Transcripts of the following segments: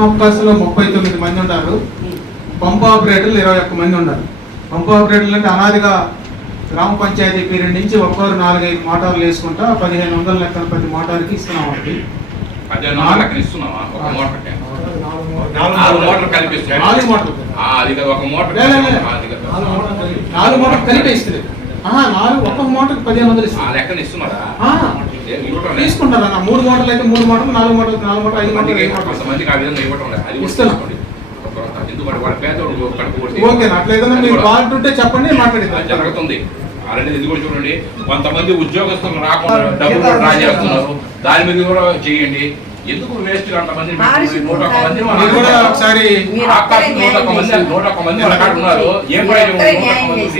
అవకాశంలో ముప్పై తొమ్మిది మంది ఉన్నారు పంపు ఆపరేటర్లు ఇరవై ఒక్క మంది ఉన్నారు పంపు ఆపరేటర్లు అంటే అనాదిగా గ్రామ పంచాయతీ పీరియడ్ నుంచి ఒక్కొక్కరు నాలుగైదు మోటార్లు వేసుకుంటా పదిహేను వందల లెక్కన ప్రతి మోటార్కి ఇస్తున్నాం మోటార్కి నాలుగు మోటార్లు. కలిపిస్తే నాలుగు మోటార్లు ఆ, అది కదా ఒక మోటార్ మోటార్ కలిపి ఇస్తుంది ఆహా, నాలుగు ఒక్కొక్క మోటార్కి పదిహేను వందలు ఇస్తున్నారా. తీసుకుంటారు అన్న మూడు మోటార్లు అయితే మూడు మోటార్లు నాలుగు మోటార్లు నాలుగు మోటార్లు ఐదు మోటార్లు ఐదు మోటార్లు కొంతమందికి ఆ విధంగా ఇవ్వటం లేదు. అది ఎందుకంటే కడుపు ఓకే అది మీరు ఉంటే చెప్పండి మాట్లాడేది జరుగుతుంది. అలాంటిది ఇది కూడా చూడండి కొంతమంది ఉద్యోగస్తులు రాకుండా డబ్బులు డ్రా చేస్తున్నారు. దాని మీద కూడా చేయండి. ఎందుకు వేస్ట్ అంతమంది నూట ఒక్క మంది మీరు కూడా ఒకసారి ఆకాశం నూట ఒక్క మంది నూట ఒక్క మంది ఉన్నారు. ఏం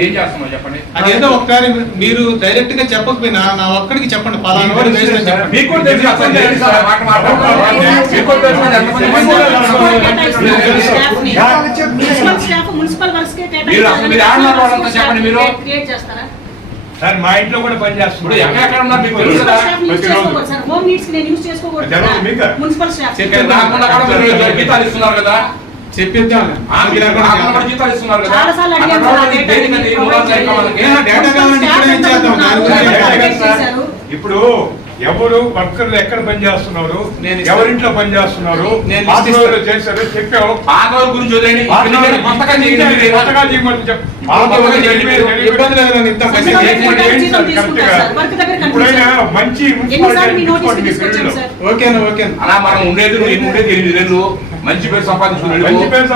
ఏం చేస్తున్నాం చెప్పండి. అదేదో ఒకసారి మీరు డైరెక్ట్గా చెప్పకపోయినా నా ఒక్కడికి చెప్పండి. పలానా వాడు వేస్ట్ అని చెప్పండి. మీకు మీరు మీరు ఆడిన వాళ్ళంతా చెప్పండి మీరు. సార్ మా ఇంట్లో కూడా పని ఇప్పుడు చేస్తున్నారు ఎక్కడ ఉన్నారు మీకు తెలుసు? కదా హోమ్ నీడ్స్ నేను యూజ్ చేసుకోకూడదు? మున్సిపల్ స్టాఫ్ కూడా మీరు జీతాలు ఇస్తున్నారు కదా. కూడా జీతాలు ఇస్తున్నారు చాలా సార్లు అడిగాను. ఇప్పుడు ఎవరు వర్కర్లు ఎక్కడ పని చేస్తున్నారు. ఎవరింట్లో పని చేస్తున్నారు. చేశారు చెప్పావు. పాతవాళ్ళ గురించి. ఓకే, ఓకే, ఇప్పుడైనా. మంచి ఓకేనా ఓకేనా. అలా మనం ఉండేది ఉండేది ఎనిమిది నెలలు మంచి పేరు సంపాదించుకున్నాడు. మంచి పేరు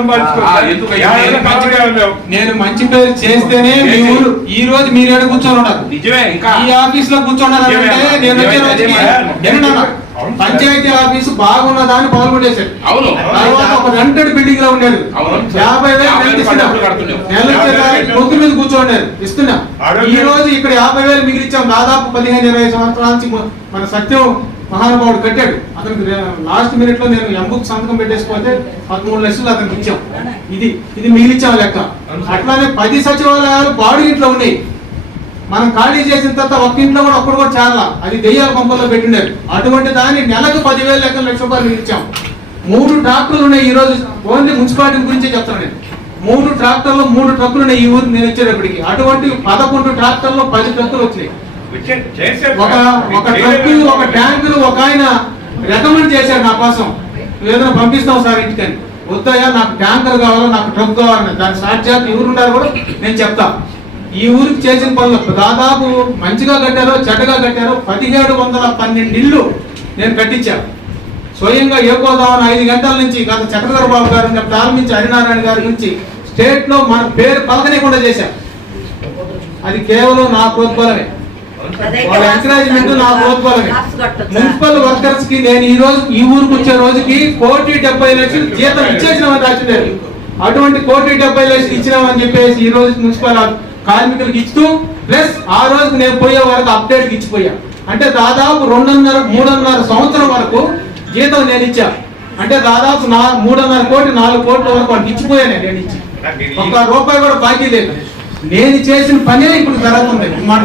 అన్నావు. నేను మంచి పేరు చేస్తేనే మీ ఊరు ఈ రోజు మీరు ఏడ కూర్చొని ఉన్నారు నిజమే ఇంకా. ఈ ఆఫీస్లో నిజమే. నేను వచ్చే. రోజుకి? పంచాయతీ ఆఫీసు బాగున్నదా అని పాల్గొట్టేశారు అవును. తర్వాత ఒక రెంటెడ్ బిల్డింగ్లో ఉండేది. అవును. యాభై వేలు పొద్దు మీద కూర్చోండారు ఇస్తున్నాం. ఈ రోజు ఇక్కడ యాభై వేలు మిగిలిచ్చాం. దాదాపు పదిహేను ఇరవై సంవత్సరాల నుంచి మన సత్యం మహానుభావుడు కట్టాడు. అతనికి లాస్ట్ మినిట్లో నేను ఎంబుక్ సంతకం పెట్టేసుకోతే పదమూడు లక్షలు అతనికి ఇచ్చాం. ఇది ఇది మిగిలిచ్చాం లెక్క. అట్లానే పది సచివాలయాలు బాడు ఇంట్లో ఉన్నాయి. మనం ఖాళీ చేసిన తర్వాత ఒక్క ఇంట్లో కూడా ఒక్కడు కూడా చాలా అది దెయ్యాల పంపల్లో పెట్టిండారు. అటువంటి దాన్ని నెలకు పదివేల లెక్కల లక్ష రూపాయలు ఇచ్చాం మూడు ట్రాక్టర్లు ఉన్నాయి ఈ రోజు. ఓన్లీ మున్సిపాలిటీ గురించే చెప్తాను నేను. మూడు ట్రాక్టర్లు మూడు ట్రక్కులు ఉన్నాయి ఈ ఊరు నేను వచ్చేటప్పటికి. అటువంటి పదకొండు ట్రాక్టర్లు పది ట్రక్కులు వచ్చినాయి. ఒక. ఒక. ఒక ట్యాంకులు ఒక ఆయన రికమెండ్ చేశాడు నా కోసం. ఏదైనా పంపిస్తావు సార్ ఇంటికని. వద్దయ్యా నాకు ట్యాంకర్ కావాలి నాకు ట్రక్ కావాలని. దాని స్టార్ట్ చేస్తే ఎవరు ఉండాలి కూడా నేను చెప్తా. ఈ ఊరికి చేసిన పనులు దాదాపు మంచిగా కట్టారో చెడ్డగా కట్టారో పదిహేడు వందల పన్నెండు ఇల్లు నేను కట్టించాను స్వయంగా ఏ గోదావరి ఐదు గంటల నుంచి గత చక్రధర బాబు గారి ప్రారంభించి హరినారాయణ గారి నుంచి స్టేట్లో మన పేరు పలకనేకుండా చేశాం. అది కేవలం నా ప్రోత్బలమే వాళ్ళ ఎంకరేజ్మెంట్ నా మున్సిపల్ వర్కర్స్కి నేను ఈ రోజు ఈ ఊరికి వచ్చే రోజుకి కోటి డెబ్బై లక్షలు జీతం ఇచ్చేసినామని రాసిండారు అటువంటి కోటి డెబ్బై లక్షలు ఇచ్చినామని చెప్పేసి ఈ రోజు మున్సిపల్ కార్మికులకు ఇస్తూ ప్లస్ ఆ రోజు నేను పోయే వరకు అప్డేట్ ఇచ్చిపోయా. అంటే దాదాపు రెండున్నర మూడున్నర సంవత్సరం వరకు జీతం నేను ఇచ్చా. అంటే దాదాపు నా మూడున్నర కోటి నాలుగు కోట్ల వరకు వాళ్ళకి ఇచ్చిపోయాను నేను ఇచ్చి. ఒక్క రూపాయి కూడా బాకీ లేదు. నేను చేసిన పనే ఇప్పుడు జరుగుతుంది. మాట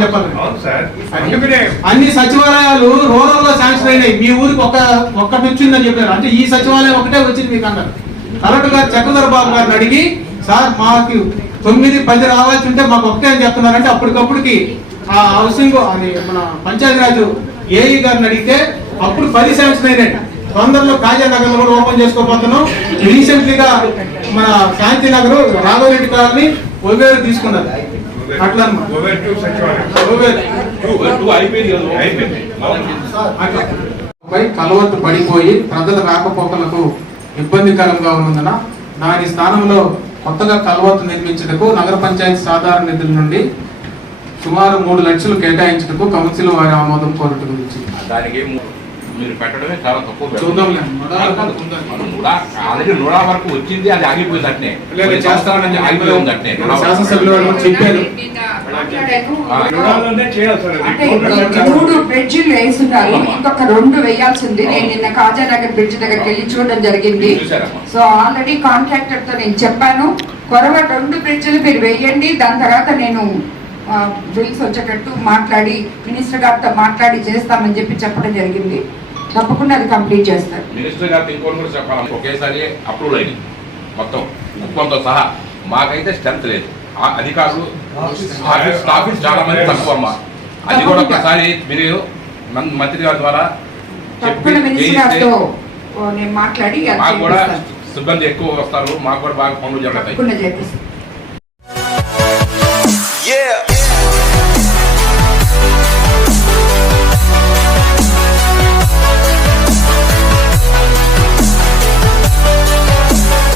అందుకనే అన్ని సచివాలయాలు రూరల్లో శాంక్షన్ అయినాయి. మీ ఊరికి ఒక ఒక్కటి వచ్చిందని చెప్పారు. అంటే ఈ సచివాలయం ఒకటే వచ్చింది మీకు అన్నారు. కలెక్టర్ గారు చక్రధర బాబు గారిని అడిగి సార్ మాకు తొమ్మిది పది రావాల్సి ఉంటే మాకు ఒకటే అని చెప్తున్నారంటే అప్పటికప్పుడుకి ఆ హౌసింగ్ అది మన పంచాయతీరాజ్ ఏఈ గారిని అడిగితే అప్పుడు పది శాంక్షన్ అయినాయి. తొందరలో కాజా నగర్ కూడా ఓపెన్ చేసుకోబోతున్నాం. రీసెంట్లీ గా మన శాంతి నగర్ రాఘవరెడ్డి కాలనీ ఒవేరు తీసుకున్నారు అట్లా అన్నమాట ఓవర్ టు సచివాలయం. ఒవేరు టూ అయిపోయింది కదా. అయిపోయింది అట్లా. పై కలవత్తు పడిపోయి ప్రజల రాకపోకలకు ఇబ్బందికరంగా ఉన్నందున దాని స్థానంలో కొత్తగా కలవత్తు నిర్మించుటకు నగర పంచాయతీ సాధారణ నిధుల నుండి సుమారు మూడు లక్షలు కేటాయించుటకు కౌన్సిల్ వారి ఆమోదం కోరట గురించి. దానికి మీరు పెట్టడమే చాలా తక్కువ? మనం నూడా ఆల్రెడీ నూడా వరకు వచ్చింది అది ఆగిపోయింది అట్నే లేదు, చేస్తామని ఆగిపోయి ఉంది అట్నే చెప్పారు. మూడు బ్రిడ్జిలు వేస్తున్నారు. ఇంకొక రెండు వేయాల్సింది. నేను నిన్న కాజానగర్ బ్రిడ్జ్ దగ్గరికి వెళ్ళి చూడడం జరిగింది. సో ఆల్రెడీ కాంట్రాక్టర్తో నేను చెప్పాను. కొరవ రెండు బ్రిడ్జిలు మీరు వేయండి. దాని తర్వాత నేను బిల్స్ వచ్చేటట్టు మాట్లాడి మినిస్టర్ గారితో మాట్లాడి చేస్తామని చెప్పి చెప్పడం జరిగింది. తప్పకుండా అది కంప్లీట్ చేస్తారు. మినిస్టర్ గారికి ఇంకోటి కూడా చెప్పాలి. ఒకేసారి అప్రూవల్ అయింది. మొత్తం కుప్పంతో సహా మాకైతే స్ట్రెంత్ లేదు. ఆ అధికారులు స్టాఫీస్ చాలా మంది తక్కువ అమ్మా. అది కూడా ఒకసారి మీరు మంత్రి గారి ద్వారా మాట్లాడి మాకు కూడా. సిబ్బంది ఎక్కువ వస్తారు. మాకు కూడా బాగా పనులు జరుగుతాయి.